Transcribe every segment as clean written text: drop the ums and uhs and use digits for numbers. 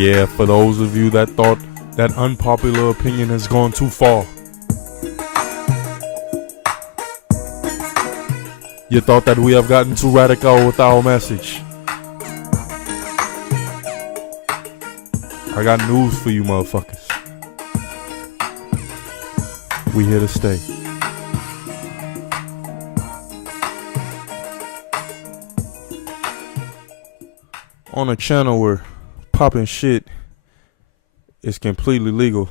Yeah, for those of you that thought that unpopular opinion has gone too far. You thought that we have gotten too radical with our message. I got news for you motherfuckers. We here to stay. On a channel where popping shit is completely legal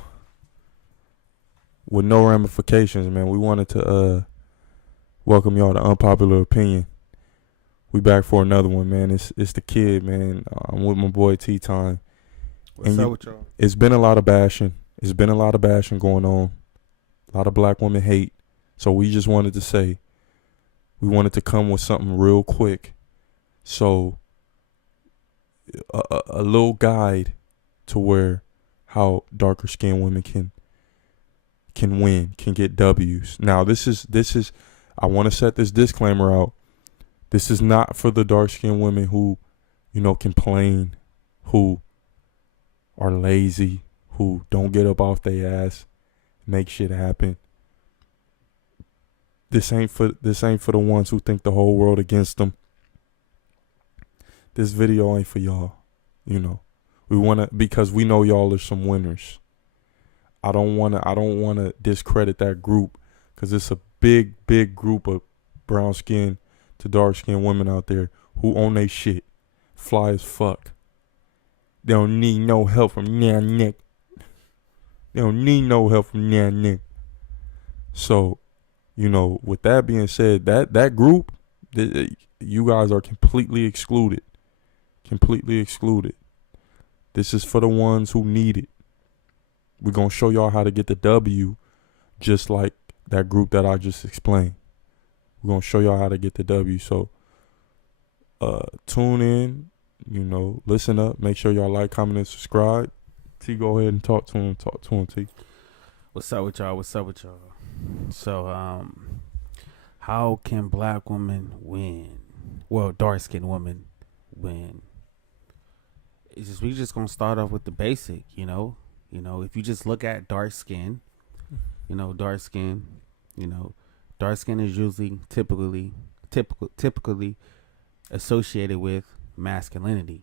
with no ramifications, man. We wanted to welcome y'all to Unpopular Opinion. We back for another one, man. It's the kid, man. I'm with my boy T-Time. What's up with y'all? It's been a lot of bashing. It's been a lot of bashing going on. A lot of black women hate. So we just wanted to say, we wanted to come with something real quick. So a little guide to where how darker skinned women can win, can get W's. Now this is I want to set this disclaimer out. This is not for the dark skinned women who, complain, who are lazy, who don't get up off their ass, make shit happen. This ain't for the ones who think the whole world against them. This video ain't for y'all. We wanna, because we know y'all are some winners. I don't wanna discredit that group, because it's a big group of brown skin to dark skin women out there who own they shit, fly as fuck. They don't need no help from Nick. They don't need no help from Nick. So, with that being said, that group, you guys are completely excluded. Completely excluded. This is for the ones who need it. We're going to show y'all how to get the W, just like that group that I just explained. We're going to show y'all how to get the W. So, tune in, listen up. Make sure y'all like, comment, and subscribe. T, go ahead and talk to him. T. What's up with y'all? So, how can black women win? Well, dark-skinned women win. We just gonna start off with the basic, if you just look at dark skin is usually typically associated with masculinity.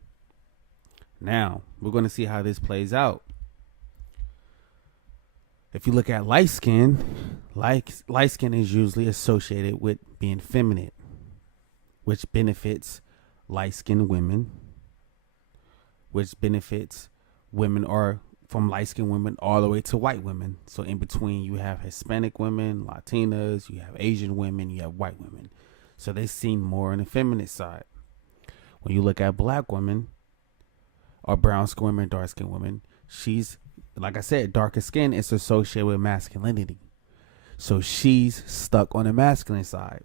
Now we're gonna see how this plays out. If you look at light skin is usually associated with being feminine, which benefits light-skinned women, which benefits women or from light-skinned women all the way to white women. So in between, you have Hispanic women, Latinas, you have Asian women, you have white women. So they seem more on the feminine side. When you look at black women or brown-skinned women, dark-skinned women, she's, like I said, darker skin is associated with masculinity. So she's stuck on the masculine side.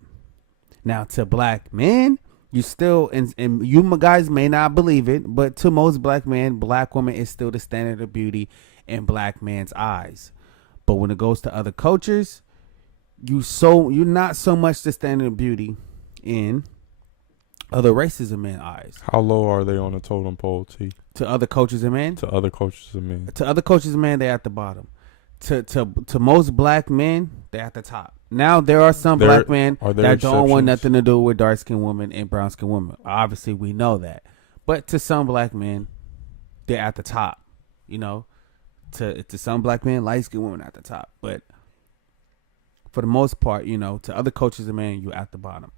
Now to black men, you still, and you guys may not believe it, but to most black men, black woman is still the standard of beauty in black man's eyes. But when it goes to other cultures, you're not so much the standard of beauty in other races of men's eyes. How low are they on the totem pole, T? To other cultures of men? To other cultures of men. To other cultures of men, they're at the bottom. To most black men, they're at the top. Now, there are some black men that don't want nothing to do with dark-skinned women and brown-skinned women. Obviously, we know that. But to some black men, they're at the top. To some black men, light-skinned women are at the top. But for the most part, to other cultures of men, you're at the bottom.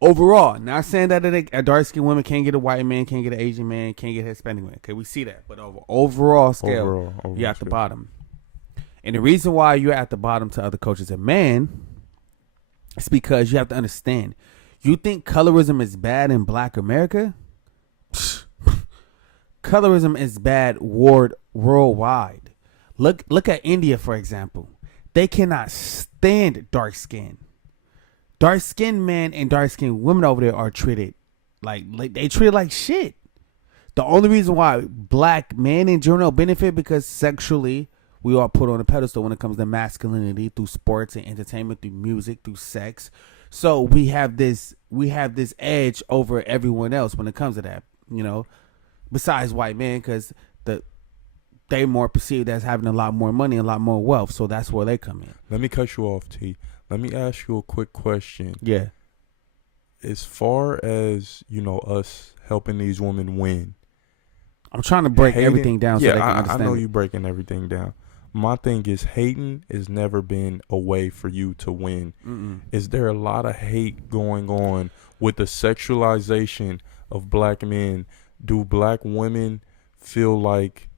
Overall, not saying that a dark-skinned woman can't get a white man, can't get an Asian man, can't get a Hispanic man. Okay, we see that. But overall scale, you're at the bottom. And the reason why you're at the bottom to other cultures of men is because you have to understand. You think colorism is bad in black America? Colorism is bad worldwide. Look at India, for example. They cannot stand dark skin. Dark skinned men and dark skinned women over there are treated like they treated like shit. The only reason why black men in general benefit because sexually we are put on a pedestal when it comes to masculinity through sports and entertainment, through music, through sex. So we have this edge over everyone else when it comes to that, besides white men, because the they more perceived as having a lot more money, a lot more wealth. So that's where they come in. Let me cut you off, T. Let me ask you a quick question. Yeah. As far as, us helping these women win. I'm trying to break everything down so they can I understand. know you breaking everything down. My thing is hating has never been a way for you to win. Mm-mm. Is there a lot of hate going on with the sexualization of black men? Do black women feel like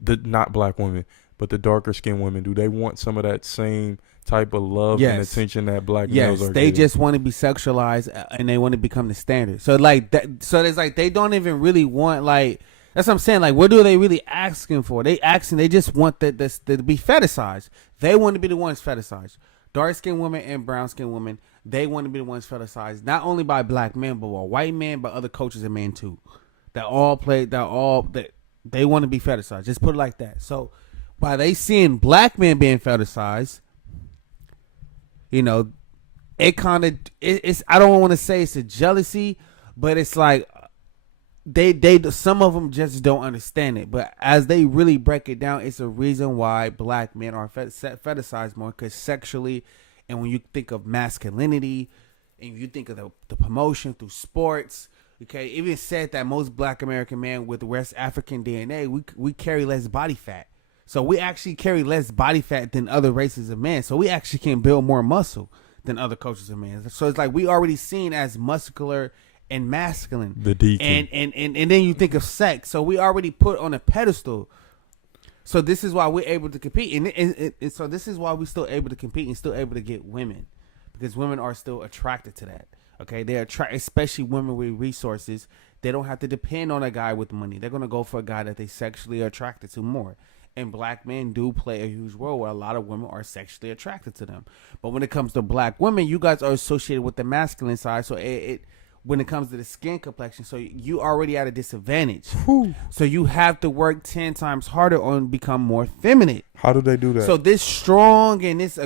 not black women, but the darker skinned women, do they want some of that same type of love and attention that black males are they getting? just want to be sexualized and they want to become the standard. So like that, so it's like they don't even really want, like, that's what I'm saying. Like, what are they really asking for? They just want that to be fetishized. They want to be the ones fetishized. Dark skinned women and brown skinned women, they want to be the ones fetishized, not only by black men, but by white men, but other cultures and men too. That they want to be fetishized. Just put it like that. So by they seeing black men being fetishized, it kind of it's I don't want to say it's a jealousy, but it's like they some of them just don't understand it. But as they really break it down, it's a reason why black men are fetishized more, because sexually, and when you think of masculinity, and you think of the promotion through sports. Okay, even said that most black American men with West African DNA, we carry less body fat. So we actually carry less body fat than other races of men. So we actually can build more muscle than other cultures of men. So it's like we already seen as muscular and masculine. The deacon. And then you think of sex. So we already put on a pedestal. So this is why we're able to compete. And so this is why we're still able to compete and still able to get women. Because women are still attracted to that. Okay, they attract, especially women with resources. They don't have to depend on a guy with money. They're gonna go for a guy that they sexually are attracted to more. And black men do play a huge role where a lot of women are sexually attracted to them. But when it comes to black women, you guys are associated with the masculine side. So when it comes to the skin complexion, so you already at a disadvantage. Whew. So you have to work 10 times harder on become more feminine. How do they do that? So this strong and this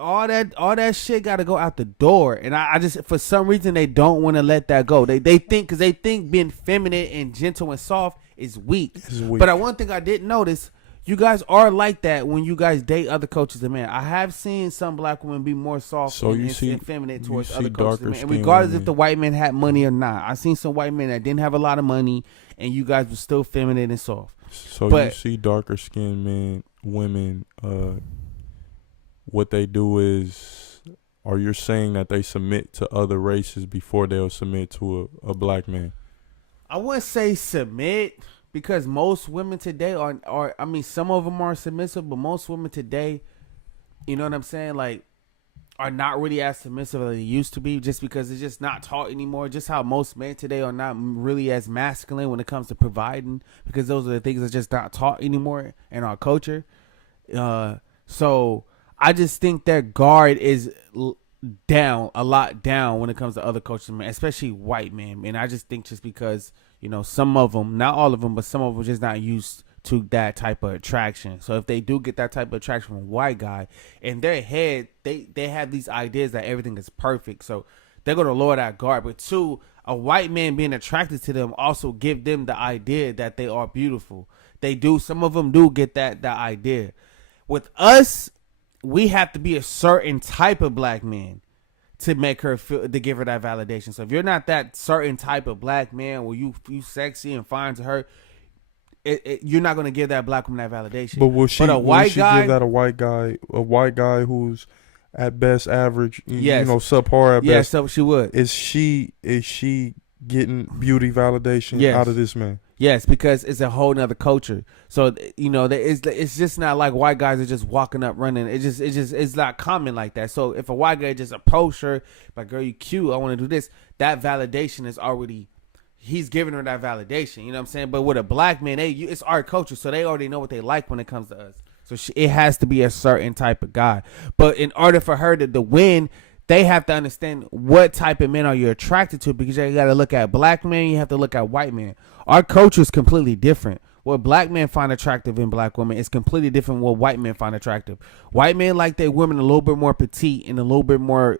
all that shit got to go out the door. And I just, for some reason, they don't want to let that go. They think, because they think being feminine and gentle and soft is weak. But one thing I didn't notice, you guys are like that when you guys date other coaches and men. I have seen some black women be more soft and feminine towards other coaches and men. And regardless if the white men had money or not. I've seen some white men that didn't have a lot of money and you guys were still feminine and soft. So you see darker skinned women, what they do is, or you're saying that they submit to other races before they'll submit to a black man? I wouldn't say submit. Because most women today are, I mean, some of them are submissive, but most women today, you know what I'm saying, like, are not really as submissive as they used to be, just because it's just not taught anymore. Just how most men today are not really as masculine when it comes to providing, because those are the things that just not taught anymore in our culture. So I just think their guard is a lot down when it comes to other coaches, men, especially white men. And I just think just because, some of them, not all of them, but some of them just not used to that type of attraction. So if they do get that type of attraction from a white guy, in their head, they have these ideas that everything is perfect. So they're going to lower that guard. But two, a white man being attracted to them also give them the idea that they are beautiful. Some of them do get that idea. With us, we have to be a certain type of black man to make her feel, to give her that validation. So if you're not that certain type of black man where you sexy and fine to her, you're not going to give that black woman that validation. But will she give that a white guy who's at best average, subpar at best? Yes, so she would. Is she getting beauty validation out of this man? Yes, because it's a whole nother culture. So it's just not like white guys are just walking up running. It's not common like that. So if a white guy just approach her, like, girl, you cute, I want to do this, that validation is already, he's giving her that validation. You know what I'm saying? But with a black man, it's our culture, so they already know what they like when it comes to us. So it has to be a certain type of guy. But in order for her to win, they have to understand what type of men are you attracted to, because you got to look at black men, you have to look at white men. Our culture is completely different. What black men find attractive in black women is completely different from what white men find attractive. White men like their women a little bit more petite and a little bit more,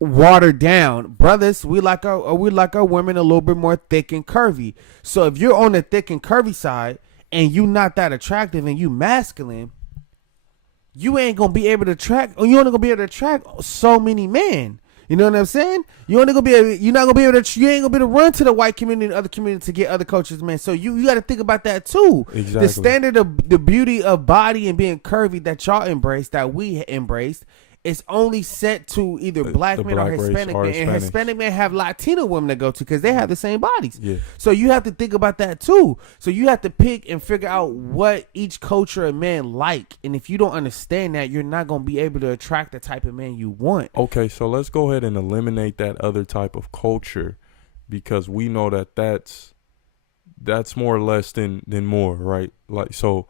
watered down. Brothers, we like our women a little bit more thick and curvy. So if you're on the thick and curvy side and you not that attractive and you masculine, you ain't gonna be able to attract, or you only gonna be able to attract so many men. You know what I'm saying? You're not gonna be able you ain't gonna be able to run to the white community and other communities to get other cultures, man. So you got to think about that too. Exactly. The standard of the beauty of body and being curvy that y'all embrace, that we embraced, is only set to either black men or Hispanic men. And Hispanic men have Latino women to go to because they have the same bodies. Yeah. So you have to think about that too. So you have to pick and figure out what each culture of man like. And if you don't understand that, you're not going to be able to attract the type of man you want. Okay, so let's go ahead and eliminate that other type of culture, because we know that that's more or less than more, right? Like, so